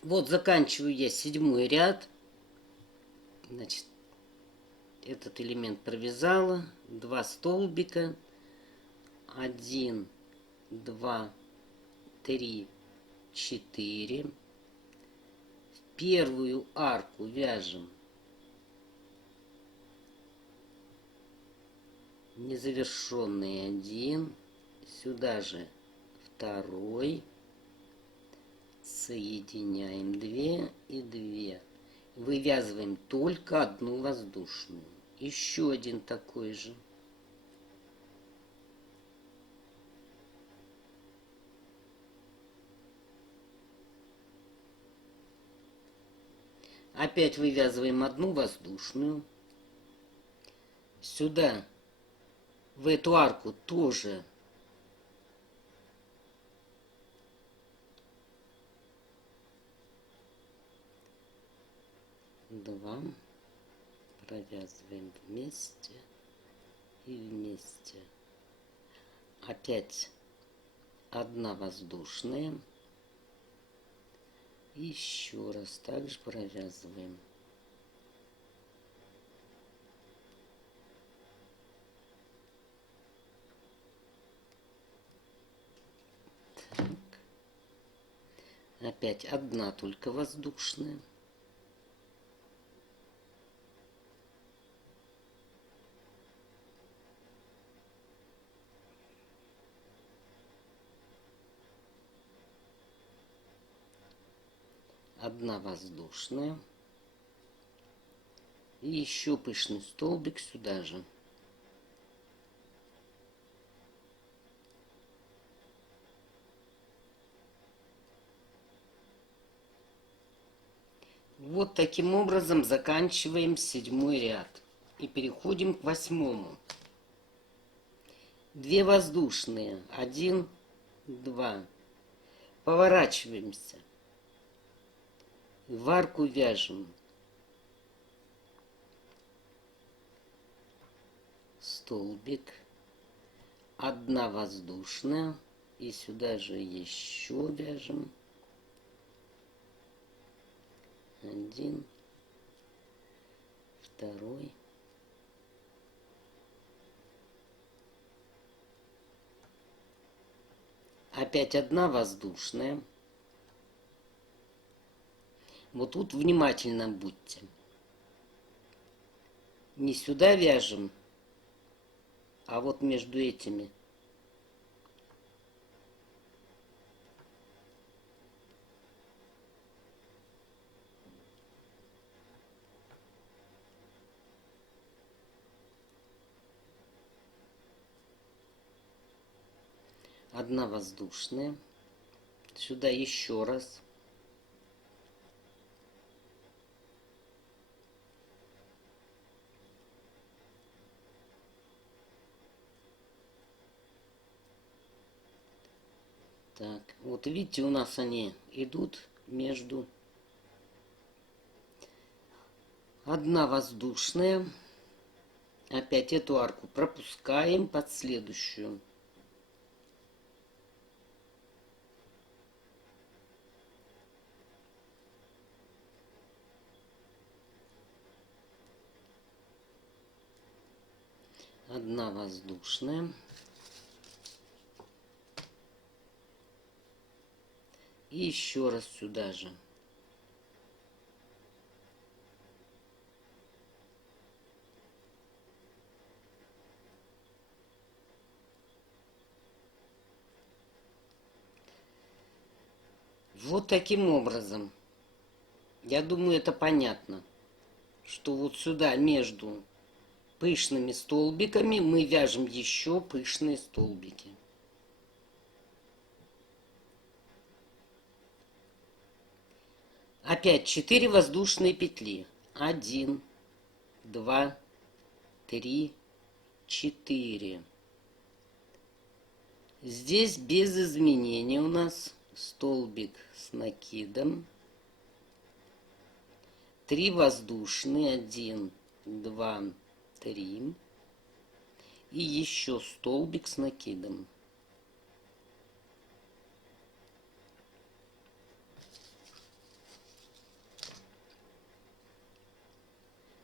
Вот заканчиваю я 7-й ряд. Значит, этот элемент провязала. 2 столбика. 1, 2, 3, 4. В первую арку вяжем незавершенный 1. Сюда же второй. Соединяем 2 и 2. Вывязываем только одну воздушную. Еще один такой же. Опять вывязываем одну воздушную. Сюда, в эту арку тоже два. Провязываем вместе и вместе. Опять одна воздушная. Еще раз также провязываем. Так. Опять одна только воздушная. Одна воздушная. И еще пышный столбик сюда же. Вот таким образом заканчиваем 7-й ряд. И переходим к 8-му. 2 воздушные. 1, 2. Поворачиваемся. В арку вяжем столбик, одна воздушная, и сюда же еще вяжем 1, 2. Опять одна воздушная. Вот тут внимательно будьте. Не сюда вяжем, а вот между этими. Одна воздушная. Сюда еще раз. Так, вот видите, у нас они идут между. Одна воздушная. Опять эту арку пропускаем под следующую. Одна воздушная. И еще раз сюда же. Вот таким образом. Я думаю, это понятно, что вот сюда между пышными столбиками мы вяжем еще пышные столбики. Опять 4 воздушные петли. 1, 2, 3, 4. Здесь без изменений у нас столбик с накидом. 3 воздушные. 1, 2, 3. И еще столбик с накидом.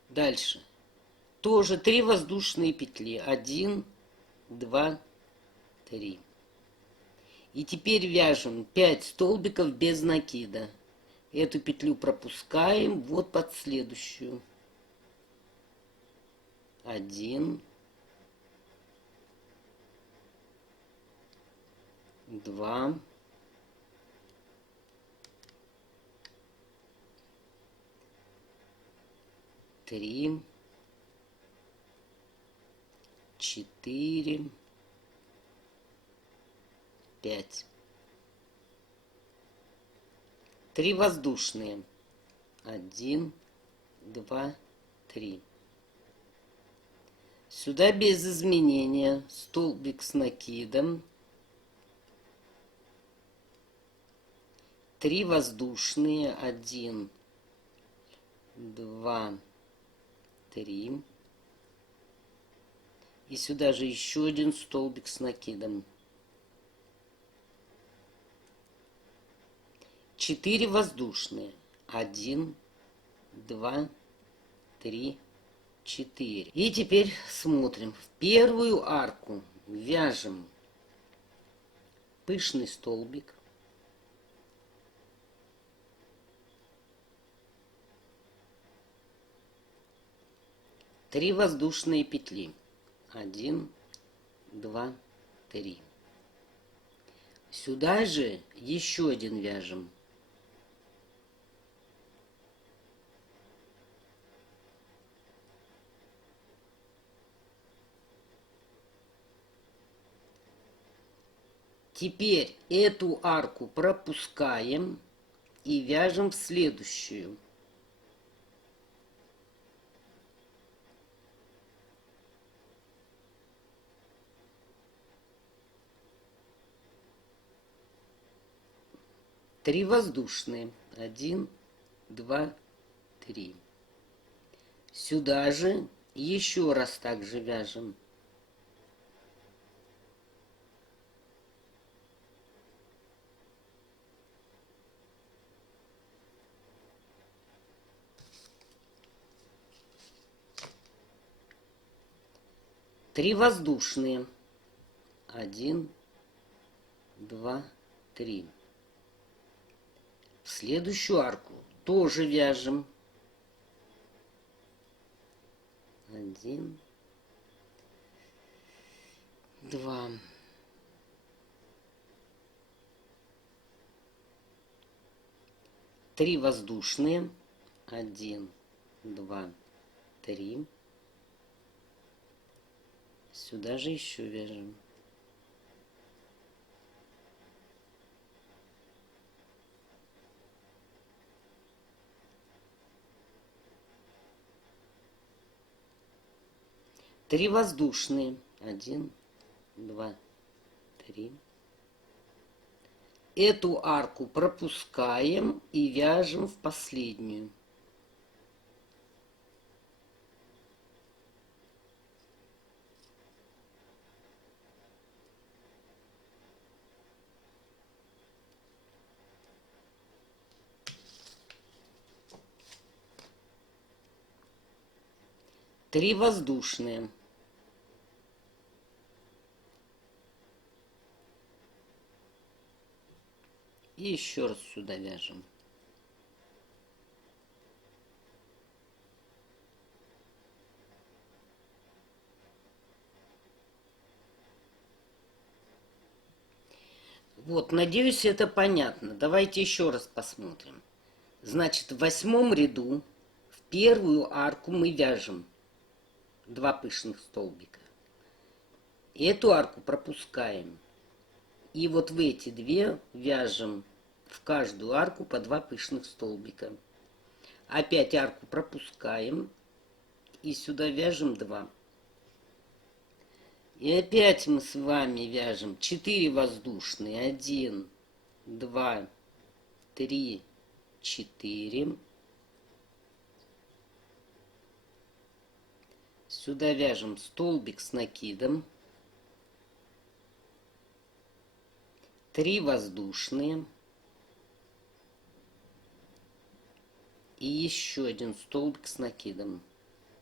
Дальше. Тоже 3 воздушные петли. 1, 2, 3. И теперь вяжем 5 столбиков без накида. Эту петлю пропускаем вот под следующую. 1, 2, 3, 4, 5. 3 воздушные. 1, 2, 3. Сюда без изменения столбик с накидом. 3 воздушные. 1, 2, 3. И сюда же еще один столбик с накидом. 4 воздушные. 1, 2, 3, 4. И теперь смотрим. В первую арку вяжем пышный столбик. Три воздушные петли. 1, 2, 3. Сюда же еще один вяжем. Теперь эту арку пропускаем и вяжем в следующую. Три воздушные. 1, 2, 3. Сюда же еще раз также вяжем. Три воздушные. 1, 2, 3. В следующую арку тоже вяжем. 1, 2. Три воздушные. 1, 2, 3. Сюда же еще вяжем. Три воздушные. 1, 2, 3. Эту арку пропускаем и вяжем в последнюю. Три воздушные. И еще раз сюда вяжем. Вот, надеюсь, это понятно. Давайте еще раз посмотрим. Значит, в 8 ряду в первую арку мы вяжем 2 пышных столбика. Эту арку пропускаем. И вот в эти две вяжем в каждую арку по 2 пышных столбика. Опять арку пропускаем. И сюда вяжем 2. И опять мы с вами вяжем 4 воздушные. 1, 2, 3, 4. Сюда вяжем столбик с накидом. 3 воздушные. И еще один столбик с накидом.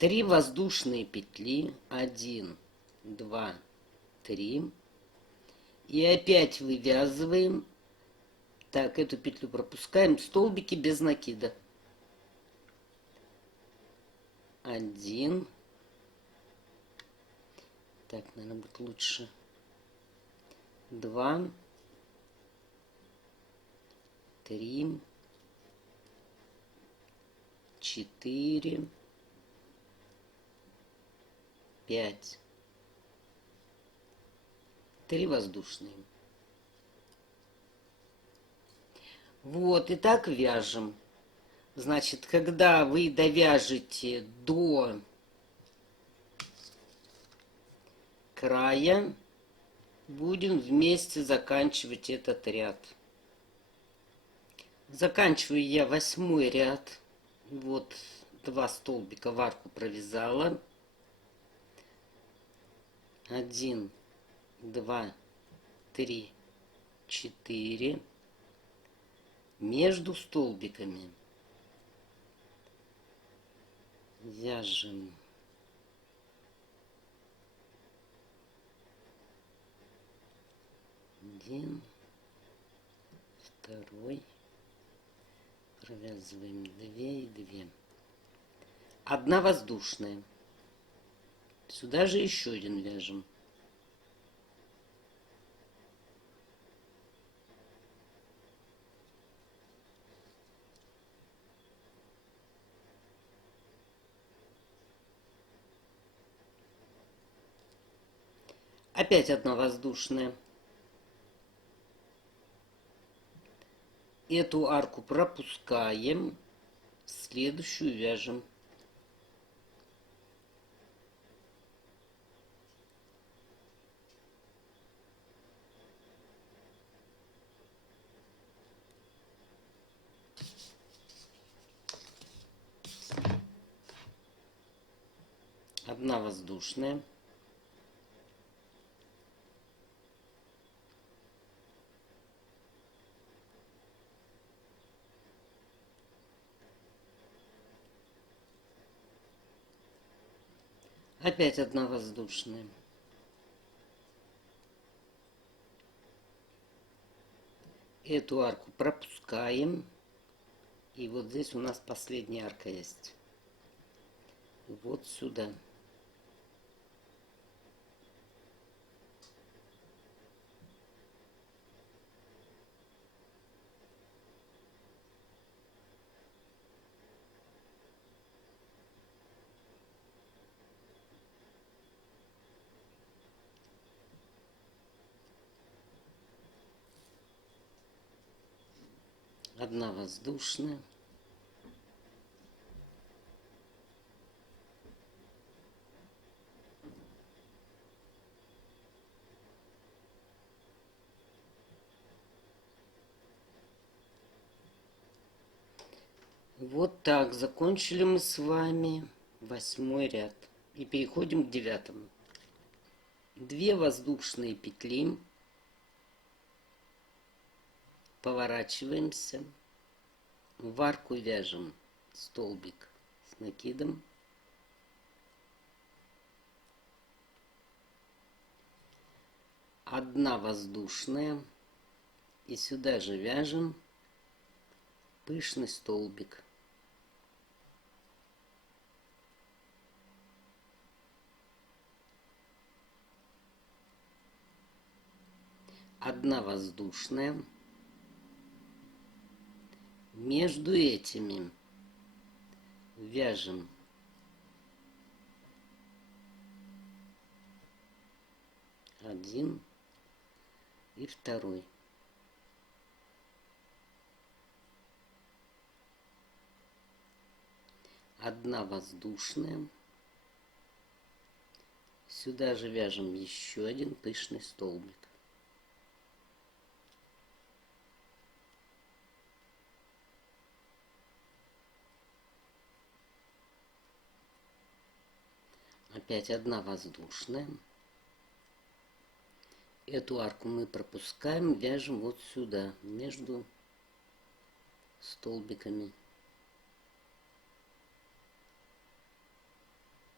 3 воздушные петли, 1, 2, 3, и опять вывязываем. Так, эту петлю пропускаем, столбики без накида. 1, так, наверное, будет лучше. 2, 3, 4, 5. 3 воздушные. Вот, и так вяжем. Значит, когда вы довяжете до края, будем вместе заканчивать этот ряд. Заканчиваю я 8 ряд. Вот 2 столбика в арку провязала. 1, 2, 3, 4. Между столбиками вяжем 1, 2, провязываем 2 и 2. 1 воздушная. Сюда же еще один вяжем. Опять 1 воздушная. Эту арку пропускаем, следующую вяжем. Одна воздушная. Опять 1 воздушная. Эту арку пропускаем. И вот здесь у нас последняя арка есть. Вот сюда. Одна воздушная. Вот так закончили мы с вами 8 ряд. И переходим к 9. 2 воздушные петли. Поворачиваемся. В арку вяжем столбик с накидом. 1 воздушная. И сюда же вяжем пышный столбик. Одна воздушная. Между этими вяжем 1 и 2. Одна воздушная. Сюда же вяжем еще 1 пышный столбик. Опять 1 воздушная. Эту арку мы пропускаем, вяжем вот сюда, между столбиками.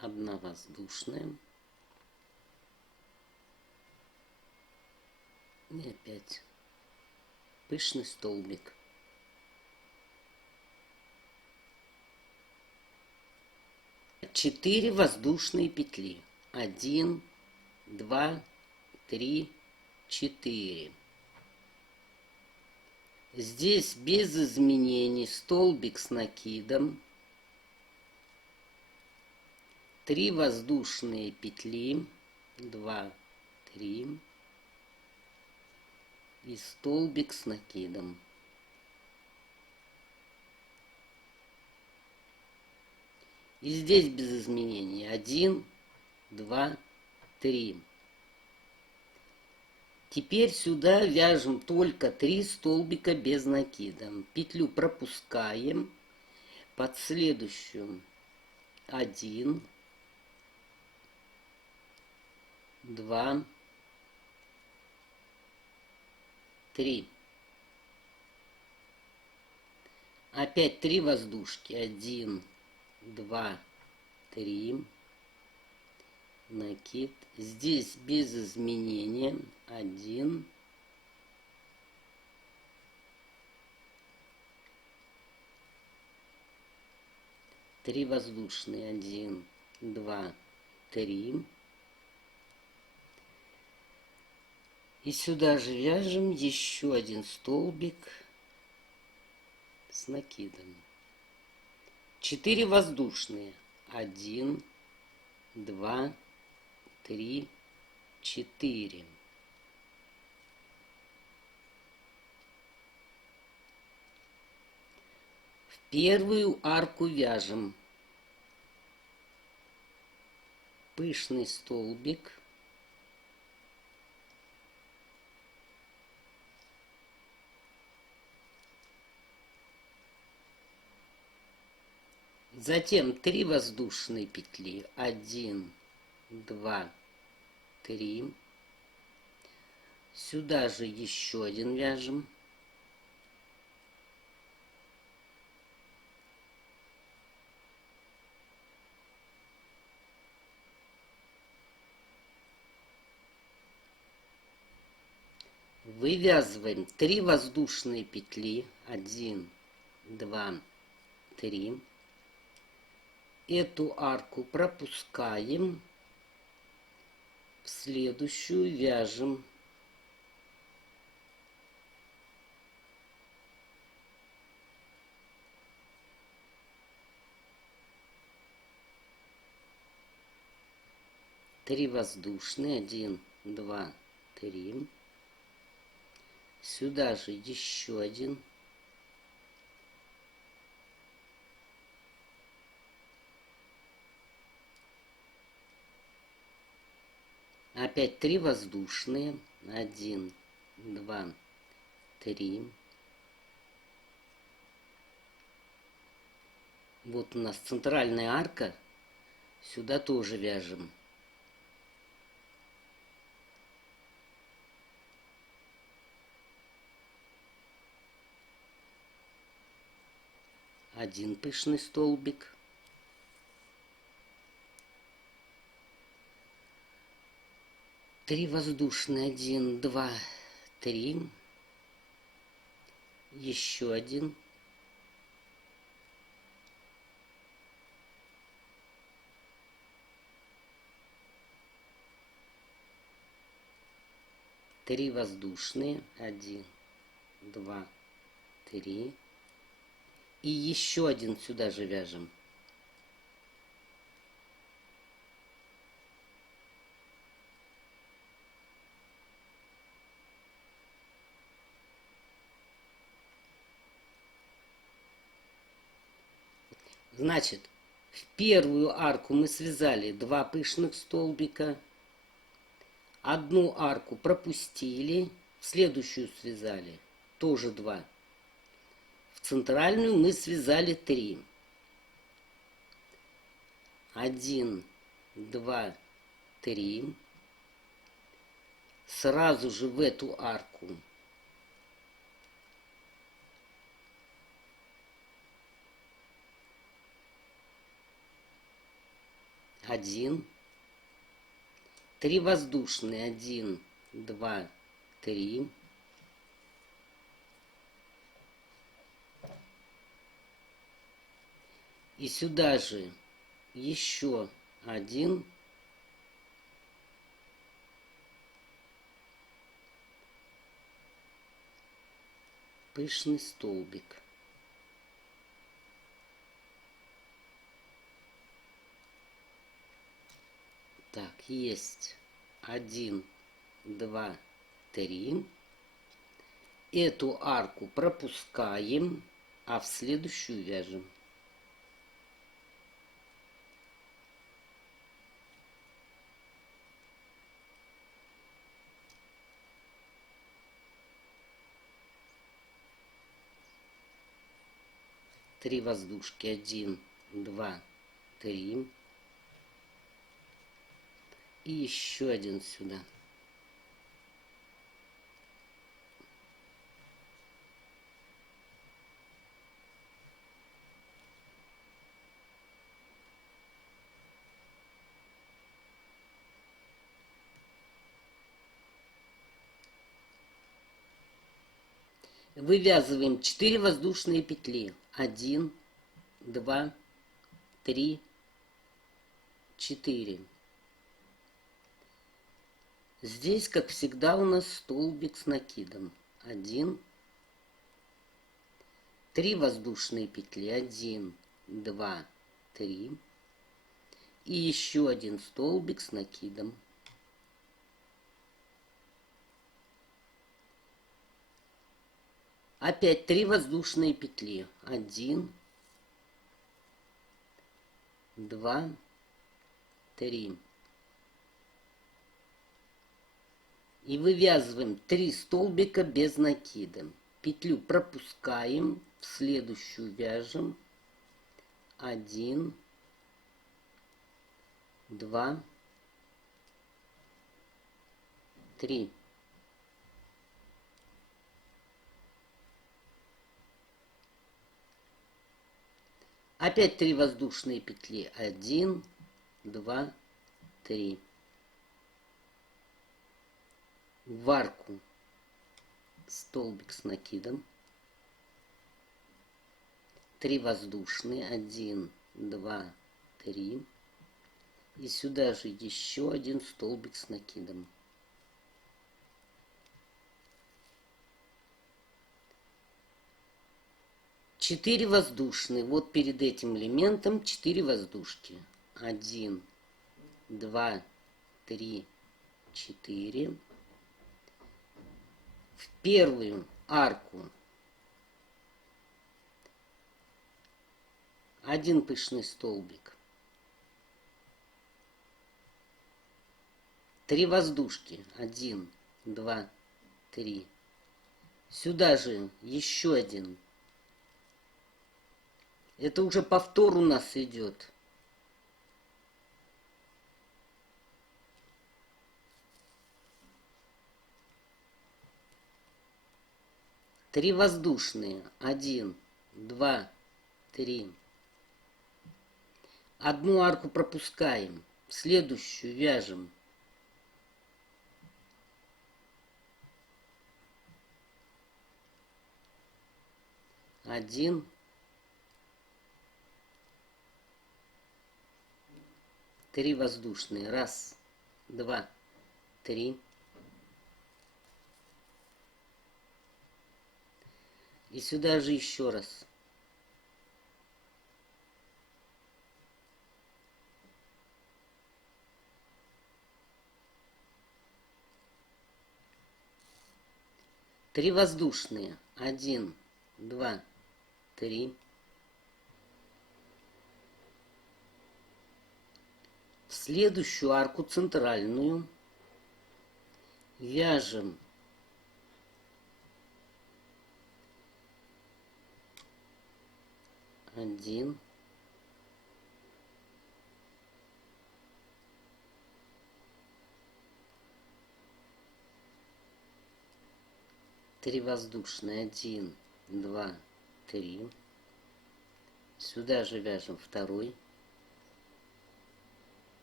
одна воздушная. И опять пышный столбик. Четыре воздушные петли. 1, 2, 3, 4. Здесь без изменений столбик с накидом. 3 воздушные петли. 2, 3. И столбик с накидом. И здесь без изменений. 1, 2, 3. Теперь сюда вяжем только 3 столбика без накида. Петлю пропускаем под следующую. 1, 2, 3. Опять 3 воздушки. 1, 2, 3. Накид. Здесь без изменения. 1, 3 воздушные. 1, 2, 3. И сюда же вяжем еще один столбик с накидом. 4 воздушные. 1, 2, 3, 4. В первую арку вяжем пышный столбик. Затем 3 воздушные петли. 1, 2, 3. Сюда же еще один вяжем. Вывязываем 3 воздушные петли. 1, 2, 3. Эту арку пропускаем. В следующую вяжем. Три воздушные. 1, 2, 3. Сюда же еще один. Опять 3 воздушные. 1, 2, 3. Вот у нас центральная арка. Сюда тоже вяжем. Один пышный столбик. Три воздушные. 1, 2, 3. Еще один. Три воздушные. 1, 2, 3. И еще один сюда же вяжем. Значит, в первую арку мы связали 2 пышных столбика. Одну арку пропустили, в следующую связали тоже 2. В центральную мы связали 3. 1, 2, 3. Сразу же в эту арку 1, 3 воздушные, 1, 2, 3, и сюда же еще 1, пышный столбик. Так, есть 1, 2, 3. Эту арку пропускаем, а в следующую вяжем. Три воздушки, 1, 2, 3. И еще один сюда. Вывязываем 4 воздушные петли. 1, 2, 3, 4. Здесь, как всегда, у нас столбик с накидом. 1, 3 воздушные петли. 1, 2, 3. И еще один столбик с накидом. Опять 3 воздушные петли. 1, 2, 3. И вывязываем 3 столбика без накида. Петлю пропускаем, в следующую вяжем. 1, 2, 3. Опять 3 воздушные петли. 1, 2, 3. В арку столбик с накидом. 3 воздушные. 1, 2, 3. И сюда же еще один столбик с накидом. Четыре воздушные. Вот перед этим элементом 4 воздушки. 1, 2, 3, 4. В первую арку 1 пышный столбик. 3 воздушки. 1, 2, 3. Сюда же еще один. Это уже повтор у нас идет. Три воздушные. 1, 2, 3. Одну арку пропускаем. Следующую вяжем. Один. Три воздушные. 1, 2, 3. И сюда же еще раз. Три воздушные. 1, 2, 3. В следующую арку центральную вяжем 1, 3 воздушные. 1, 2, 3. Сюда же вяжем второй.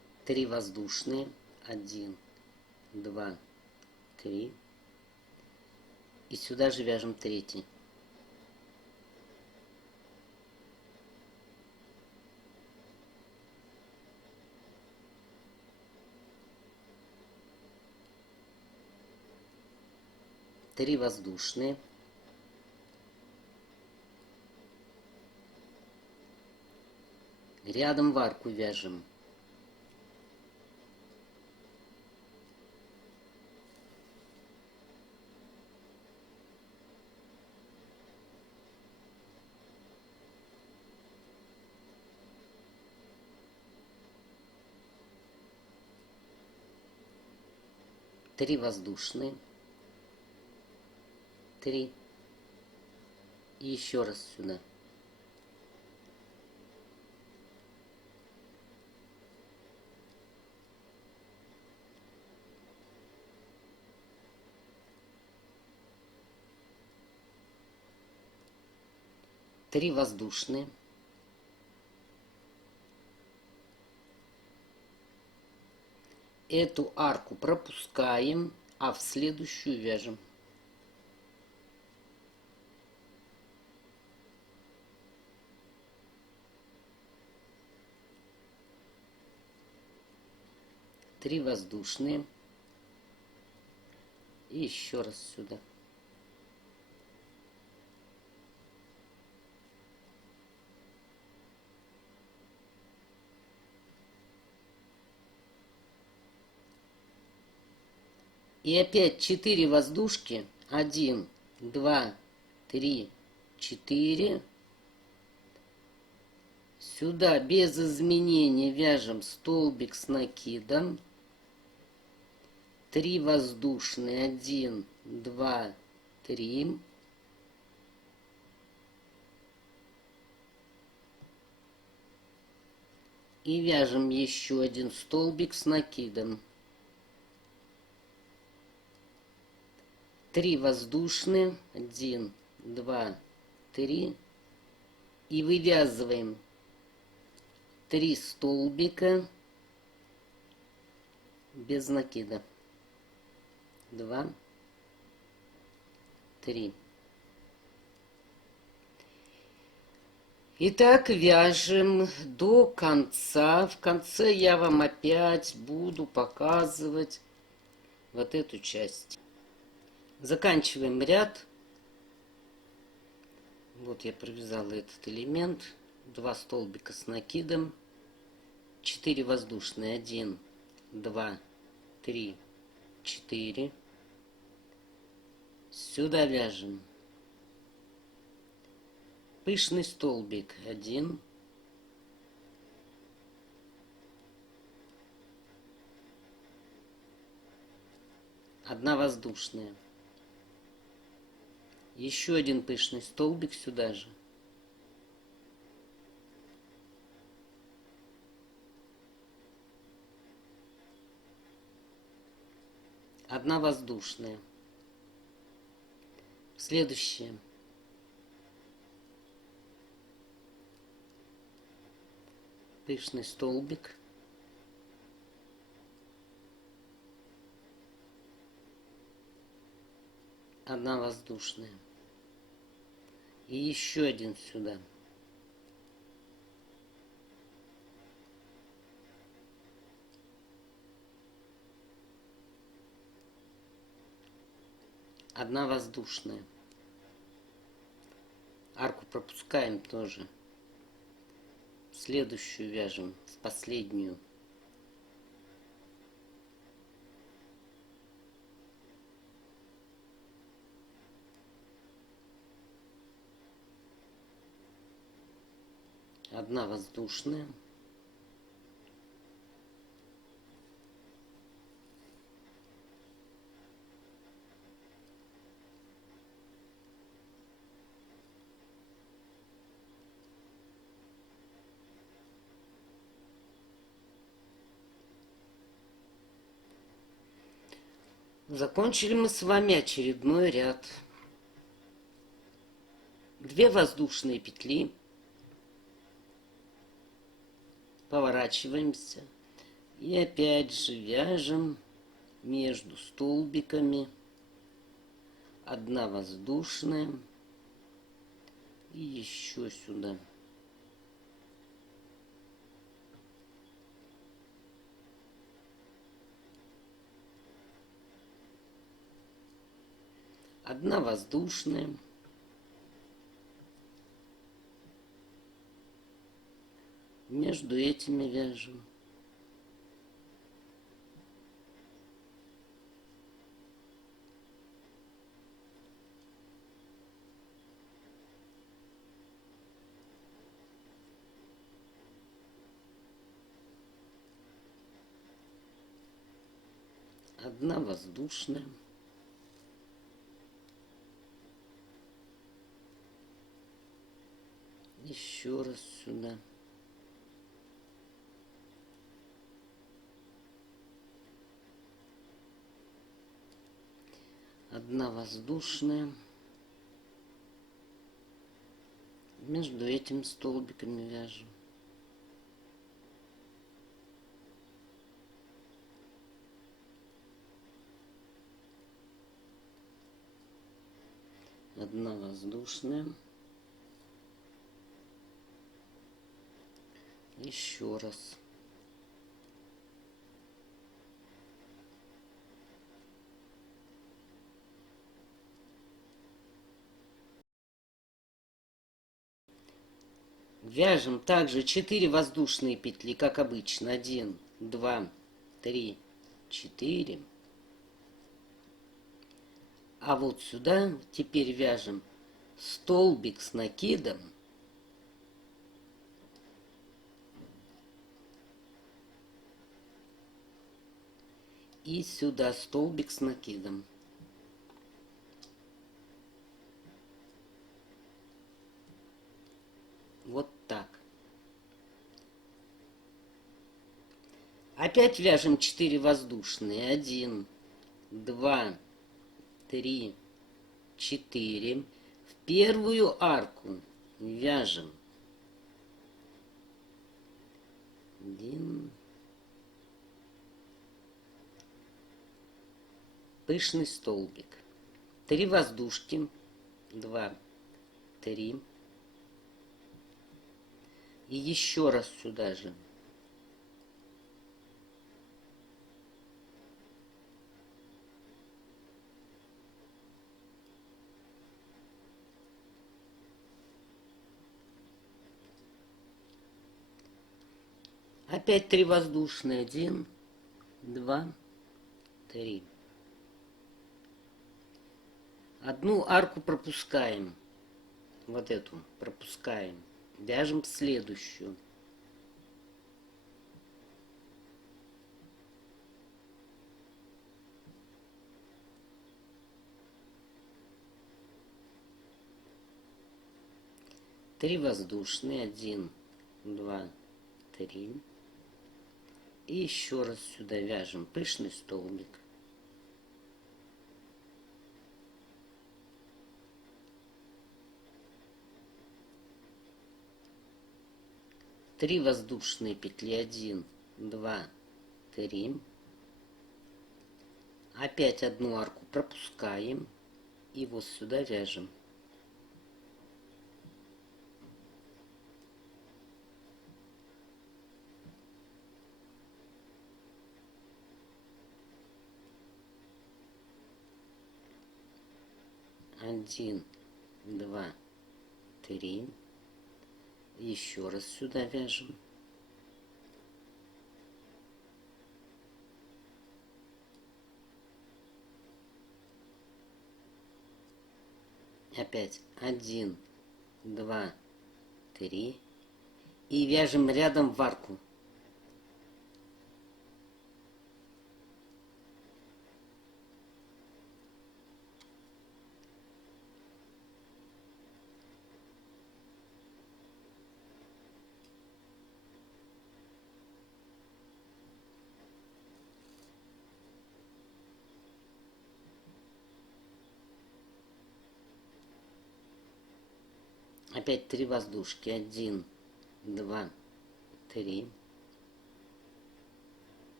3 воздушные, 1, 2, 3, и сюда же вяжем третий. Три воздушные, рядом в арку вяжем 3 воздушные, 3, и еще раз сюда. Три воздушные, эту арку пропускаем, а в следующую вяжем. Три воздушные и еще раз сюда. И опять 4 воздушки. 1, 2, 3, 4. Сюда без изменений вяжем столбик с накидом. 3 воздушные. 1, 2, 3. И вяжем еще один столбик с накидом. 3 воздушные, 1, 2, 3, и вывязываем 3 столбика без накида. 2, 3. Итак, вяжем до конца. В конце я вам опять буду показывать вот эту часть. Заканчиваем ряд. Вот я провязала этот элемент. 2 столбика с накидом. 4 воздушные. 1, 2, 3, 4. Сюда вяжем пышный столбик. 1. Одна воздушная. Еще один пышный столбик сюда же. Одна воздушная. Следующее. Пышный столбик. Одна воздушная. И еще один сюда. Одна воздушная. Арку пропускаем тоже. Следующую вяжем в последнюю. Одна воздушная. Закончили мы с вами очередной ряд. 2 воздушные петли. Поворачиваемся. И опять же вяжем между столбиками. Одна воздушная. И еще сюда. Одна воздушная. Между этими вяжем. Одна воздушная. Еще раз сюда. Одна воздушная. Между этими столбиками вяжем. Одна воздушная. Еще раз. Вяжем также 4 воздушные петли, как обычно. 1, 2, 3, 4. А вот сюда теперь вяжем столбик с накидом. И сюда столбик с накидом. Вот так. Опять вяжем 4 воздушные. 1, 2, 3, 4. В первую арку вяжем 1. Пышный столбик. 3 воздушки. 2, 3. И еще раз сюда же. Опять 3 воздушные. 1, 2, 3. Одну арку пропускаем. Вот эту пропускаем. Вяжем следующую. Три воздушные. 1, 2, 3. И еще раз сюда вяжем пышный столбик. Три воздушные петли. 1, 2, 3. Опять одну арку пропускаем. И вот сюда вяжем. Один, два, три. Еще раз сюда вяжем. Опять 1, 2, 3. И вяжем рядом в арку. Опять 3 воздушки. 1, 2, 3.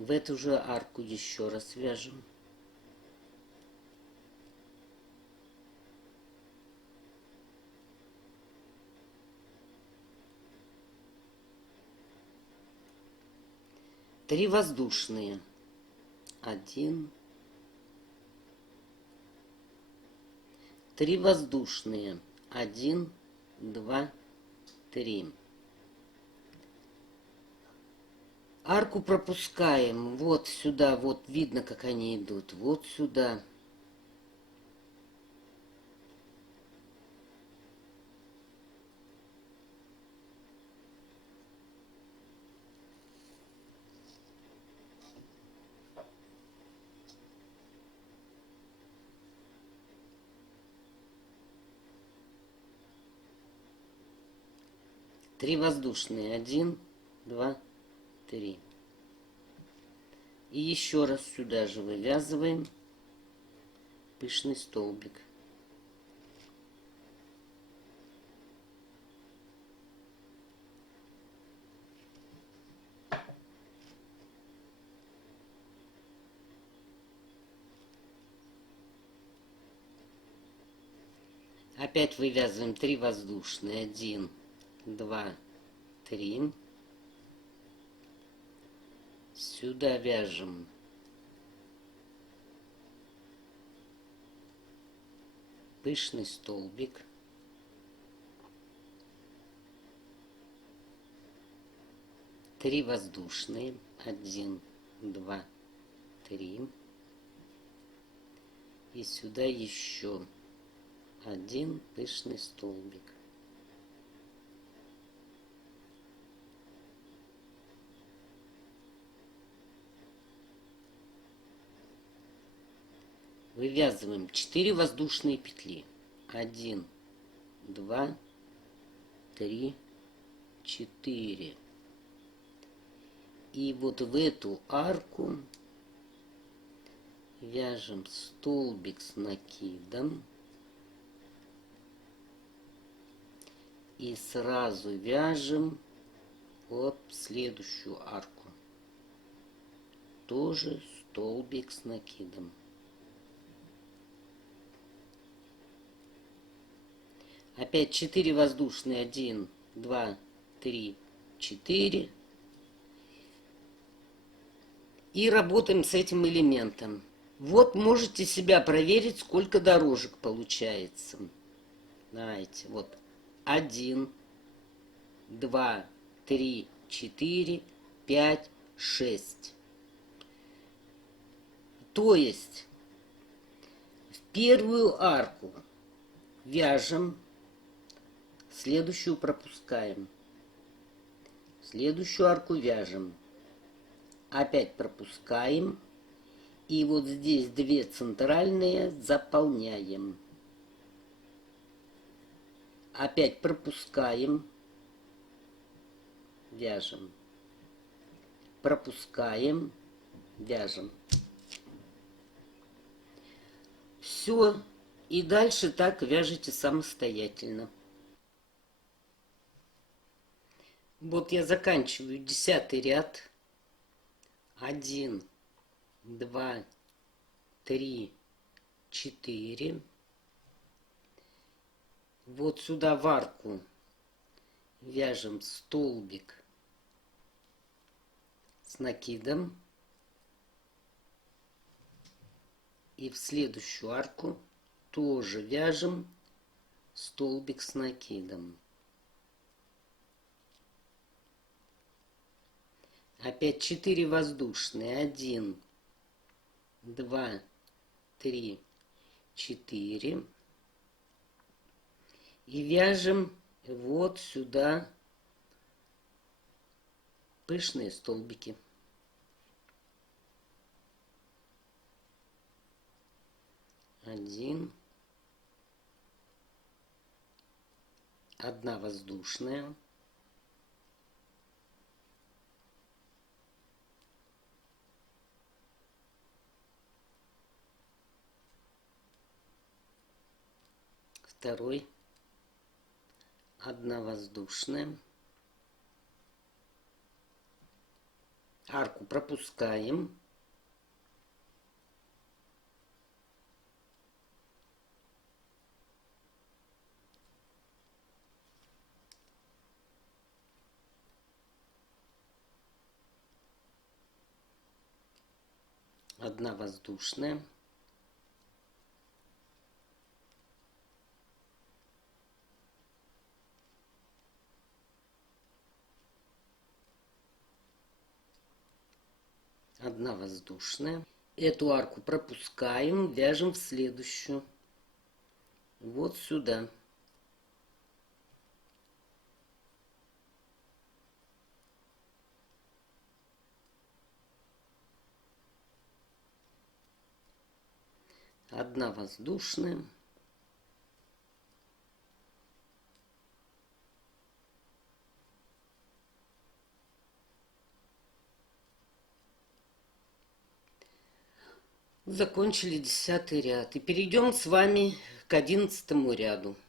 В эту же арку еще раз вяжем. Три воздушные. 1, 3 воздушные. 1, 2, 3. Арку пропускаем вот сюда, вот видно, как они идут, вот сюда. Три воздушные. 1, 2, 3. И еще раз сюда же вывязываем пышный столбик. Опять вывязываем 3 воздушные. 1, 2, 3. Сюда вяжем пышный столбик. Три воздушные. 1, 2, 3. И сюда еще один пышный столбик. Вывязываем 4 воздушные петли. 1, 2, 3, 4. И вот в эту арку вяжем столбик с накидом. И сразу вяжем вот следующую арку. Тоже столбик с накидом. Опять 4 воздушные. 1, 2, 3, 4. И работаем с этим элементом. Вот можете себя проверить, сколько дорожек получается. Знаете, вот 1, 2, 3, 4, 5, 6. То есть в первую арку вяжем, следующую пропускаем, следующую арку вяжем, опять пропускаем, и вот здесь 2 центральные заполняем. Опять пропускаем, вяжем, пропускаем, вяжем. Все. И дальше так вяжете самостоятельно. Вот я заканчиваю 10 ряд. 1, 2, 3, 4. Вот сюда в арку вяжем столбик с накидом. И в следующую арку тоже вяжем столбик с накидом. Опять 4 воздушные. 1, 2, 3, 4. И вяжем вот сюда пышные столбики. 1, 1 воздушная. Второй. 1 воздушная. Арку пропускаем. Одна воздушная. Одна воздушная. Эту арку пропускаем, вяжем в следующую. Вот сюда. Одна воздушная. Закончили 10 ряд. И перейдем с вами к 11 ряду.